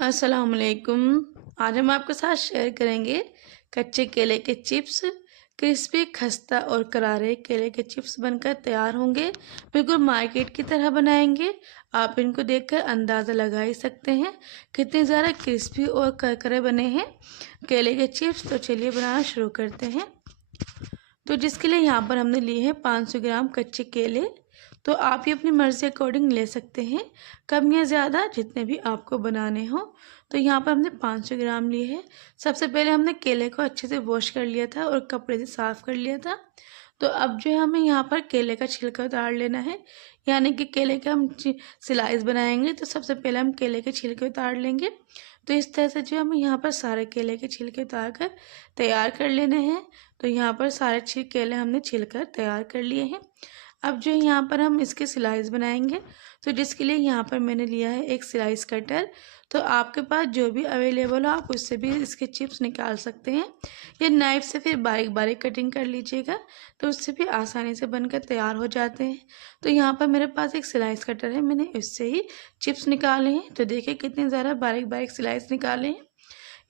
अस्सलाम वालेकुम। आज हम आपके साथ शेयर करेंगे कच्चे केले के चिप्स। क्रिस्पी, खस्ता और करारे केले के चिप्स बनकर तैयार होंगे। बिल्कुल मार्केट की तरह बनाएंगे। आप इनको देखकर अंदाज़ा लगा ही सकते हैं कितने ज़्यादा क्रिस्पी और करकरे बने हैं केले के चिप्स। तो चलिए बनाना शुरू करते हैं। तो जिसके लिए यहाँ पर हमने लिए हैं 500 ग्राम कच्चे केले। तो आप ही अपनी मर्ज़ी अकॉर्डिंग ले सकते हैं, कम या ज़्यादा जितने भी आपको बनाने हो। तो यहाँ पर हमने 500 ग्राम लिए हैं। सबसे पहले हमने केले को अच्छे से वॉश कर लिया था और कपड़े से साफ़ कर लिया था। तो अब जो है हमें यहाँ पर केले का छिलका उतार लेना है, यानी कि केले के हम स्लाइस बनाएंगे। तो सबसे पहले हम केले के छिलके उतार लेंगे। तो इस तरह से जो हमें यहाँ पर सारे केले के छिलके उतार कर तैयार कर लेने हैं। तो यहाँ पर सारे केले हमने छिलकर तैयार कर लिए हैं। अब जो यहाँ पर हम इसके स्लाइस बनाएंगे। तो जिसके लिए यहाँ पर मैंने लिया है एक स्लाइस कटर। तो आपके पास जो भी अवेलेबल हो आप उससे भी इसके चिप्स निकाल सकते हैं, या नाइफ से फिर बारीक बारीक कटिंग कर लीजिएगा, तो उससे भी आसानी से बनकर तैयार हो जाते हैं। तो यहाँ पर मेरे पास एक स्लाइस कटर है, मैंने इससे ही चिप्स निकाले हैं। तो देखिए कितने ज़्यादा बारीक बारीक स्लाइस निकाले हैं।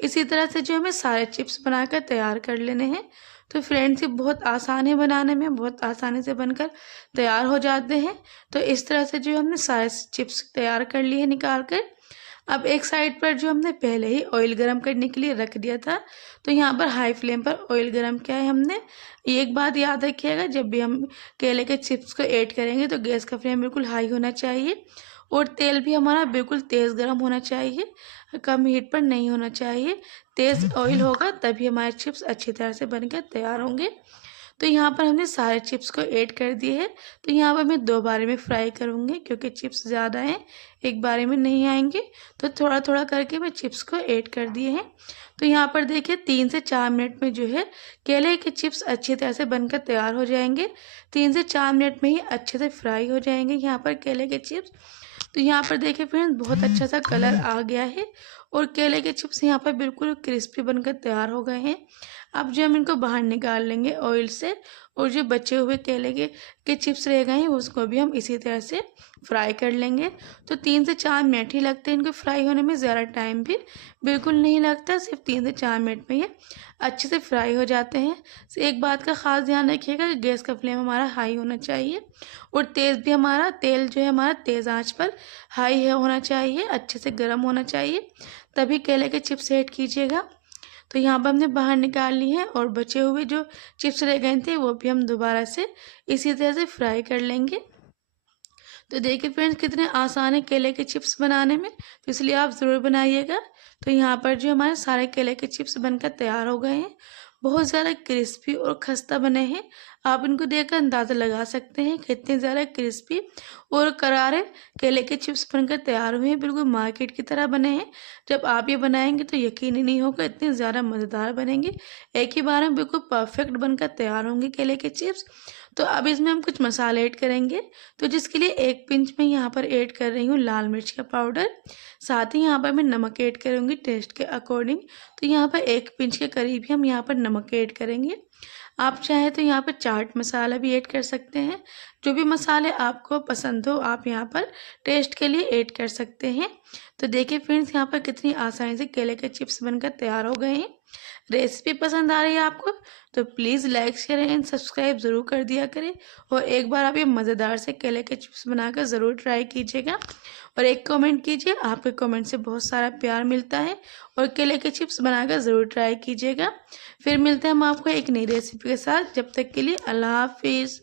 इसी तरह से जो हमें सारे चिप्स बनाकर तैयार कर लेने हैं। तो फ्रेंड्स ये बहुत आसान है बनाने में, बहुत आसानी से बनकर तैयार हो जाते हैं। तो इस तरह से जो हमने सारे चिप्स तैयार कर लिए निकाल कर, अब एक साइड पर जो हमने पहले ही ऑयल गरम करने के लिए रख दिया था। तो यहाँ पर हाई फ्लेम पर ऑयल गरम किया है हमने। एक बात याद रखिएगा, जब भी हम केले के चिप्स को ऐड करेंगे तो गैस का फ्लेम बिल्कुल हाई होना चाहिए और तेल भी हमारा बिल्कुल तेज़ गरम होना चाहिए, कम हीट पर नहीं होना चाहिए। तेज़ ऑयल होगा तभी हमारे चिप्स अच्छी तरह से बनकर तैयार होंगे। तो यहाँ पर हमने सारे चिप्स को ऐड कर दिए हैं। तो यहाँ पर मैं 2 बारी में फ्राई करूँगी क्योंकि चिप्स ज़्यादा हैं, एक बारी में नहीं आएंगे। तो थोड़ा थोड़ा करके मैं चिप्स को ऐड कर दिए हैं। तो यहाँ पर देखिए 3 से 4 मिनट में जो है केले के चिप्स अच्छी तरह से बनकर तैयार हो जाएंगे। 3 से 4 मिनट में ही अच्छे से फ्राई हो जाएंगे यहाँ पर केले के चिप्स। तो यहाँ पर देखिए फ्रेंड्स बहुत अच्छा सा कलर आ गया है और केले के चिप्स यहाँ पर बिल्कुल क्रिस्पी बनकर तैयार हो गए हैं। अब जो हम इनको बाहर निकाल लेंगे ऑयल से, और जो बचे हुए केले के चिप्स रह गए हैं उसको भी हम इसी तरह से फ्राई कर लेंगे। तो 3 से 4 मिनट ही लगते हैं इनको फ्राई होने में, ज़्यादा टाइम भी बिल्कुल नहीं लगता, सिर्फ 3 से 4 मिनट में ये अच्छे से फ्राई हो जाते हैं। तो एक बात का ख़ास ध्यान रखिएगा कि गैस का फ्लेम हमारा हाई होना चाहिए और तेज़ भी, हमारा तेल जो है हमारा तेज़ आंच पर हाई होना चाहिए, अच्छे से गर्म होना चाहिए, तभी केले के चिप्स ऐड कीजिएगा। तो यहाँ पर हमने बाहर निकाल ली है और बचे हुए जो चिप्स रह गए थे वो भी हम दोबारा से इसी तरह से फ्राई कर लेंगे। तो देखिए फ्रेंड्स कितने आसान है केले के चिप्स बनाने में, तो इसलिए आप ज़रूर बनाइएगा। तो यहाँ पर जो हमारे सारे केले के चिप्स बनकर तैयार हो गए हैं, बहुत ज़्यादा क्रिस्पी और खस्ता बने हैं। आप इनको देखकर अंदाज़ा लगा सकते हैं कितने ज़्यादा क्रिस्पी और करारे केले के चिप्स बनकर तैयार हुए हैं, बिल्कुल मार्केट की तरह बने हैं। जब आप ये बनाएंगे तो यकीन ही नहीं होगा, इतने ज़्यादा मज़ेदार बनेंगे। एक ही बार में बिल्कुल परफेक्ट बनकर तैयार होंगे केले के चिप्स। तो अब इसमें हम कुछ मसाले ऐड करेंगे। तो जिसके लिए 1 पिंच में यहाँ पर ऐड कर रही हूँ लाल मिर्च का पाउडर, साथ ही यहाँ पर मैं नमक ऐड करूँगी टेस्ट के अकॉर्डिंग। तो यहाँ पर 1 पिंच के करीब ही हम यहाँ पर नमक ऐड करेंगे। आप चाहें तो यहाँ पर चाट मसाला भी ऐड कर सकते हैं। जो भी मसाले आपको पसंद हो आप यहाँ पर टेस्ट के लिए ऐड कर सकते हैं। तो देखिए फ्रेंड्स यहाँ पर कितनी आसानी से केले के चिप्स बनकर तैयार हो गए हैं। रेसिपी पसंद आ रही है आपको तो please like share and subscribe ज़रूर कर दिया करें, और एक बार आप ये मज़ेदार से केले के चिप्स बनाकर ज़रूर ट्राई कीजिएगा और एक कमेंट कीजिए। आपके कमेंट से बहुत सारा प्यार मिलता है, और केले के चिप्स बनाकर ज़रूर ट्राई कीजिएगा। फिर मिलते हैं हम आपको एक नई रेसिपी के साथ, जब तक के लिए अल्लाह हाफिज़।